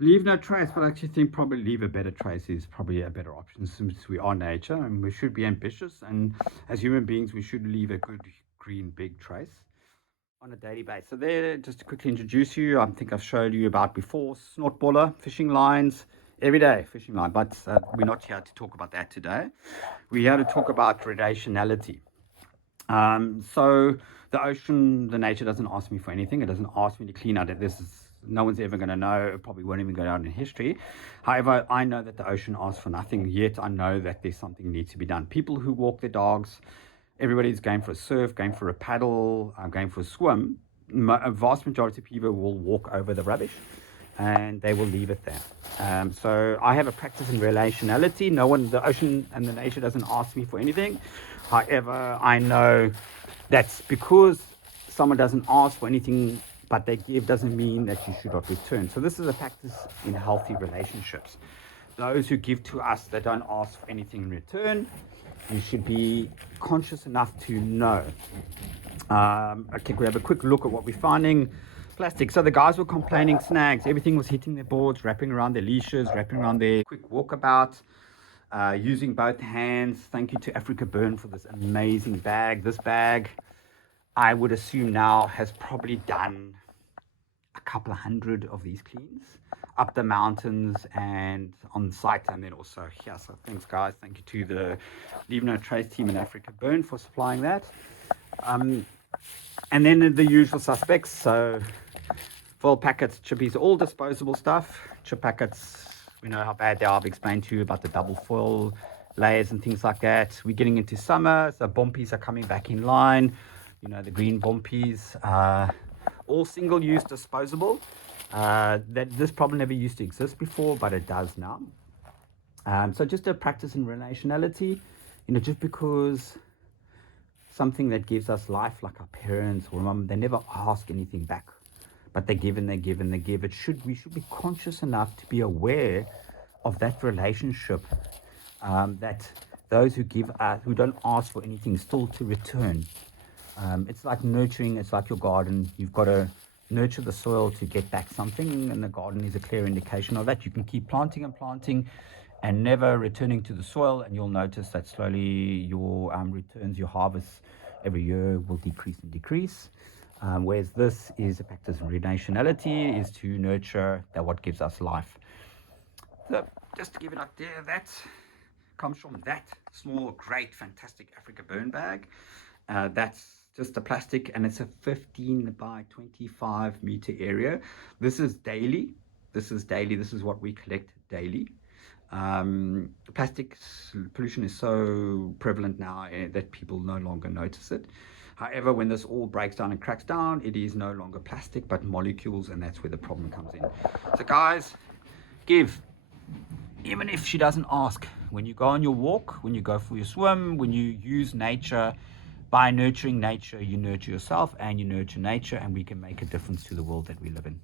Leave no trace, but I actually think probably leave a better trace is probably a better option, since we are nature and we should be ambitious. And as human beings, we should leave a good green big trace on a daily basis. So there, just to quickly introduce you, I think I've showed you about before, snort boiler, fishing lines, everyday fishing line, but we're not here to talk about that today. We're here to talk about relationality. So the ocean, the nature doesn't ask me for anything. It doesn't ask me to clean out it. This is no one's ever going to know. It probably won't even go down in history. However, I know that the ocean asks for nothing. Yet I know that there's something needs to be done. People who walk their dogs, everybody's going for a surf, going for a paddle, going for a swim. A vast majority of people will walk over the rubbish and they will leave it there. So I have a practice in relationality. No one, the ocean and the nature doesn't ask me for anything. However, I know that's because someone doesn't ask for anything, but they give doesn't mean that you should not return. So this is a practice in healthy relationships. Those who give to us, they don't ask for anything in return. You should be conscious enough to know. Okay, we have a quick look at what we're finding. Plastic. So the guys were complaining snags. Everything was hitting their boards, wrapping around their leashes, wrapping around their quick walkabout. Using both hands. Thank you to Africa Burn for this amazing bag. This bag, I would assume now, has probably done a couple of hundred of these cleans up the mountains and on site, and then also here. So thanks, guys. Thank you to the Leave No Trace team in Africa Burn for supplying that. And then the usual suspects. So foil packets, chippies, all disposable stuff. Chip packets, we know how bad they are. I've explained to you about the double foil layers and things like that. We're getting into summer, so bompies are coming back in line. You know, the green bompies, all single-use disposable. That this problem never used to exist before, but it does now. So just a practice in relationality. You know, just because something that gives us life, like our parents or mom, they never ask anything back, but they give and they give and they give. We should be conscious enough to be aware of that relationship, that those who give us, who don't ask for anything, still to return. It's like nurturing. It's like your garden. You've got to nurture the soil to get back something, and the garden is a clear indication of that. You can keep planting and planting and never returning to the soil, and you'll notice that slowly your returns, your harvests every year will decrease and decrease. Whereas this is a practice of relationality, is to nurture that what gives us life. So just to give an idea, that comes from that small, great, fantastic Africa Burn bag. That's just a plastic, and it's a 15 by 25 meter area. This is daily. This is what we collect daily. Plastic pollution is so prevalent now that people no longer notice it. However, when this all breaks down and cracks down, it is no longer plastic but molecules, and that's where the problem comes in. So guys, give, even if she doesn't ask. When you go on your walk, when you go for your swim, when you use nature, by nurturing nature, you nurture yourself and you nurture nature, and we can make a difference to the world that we live in.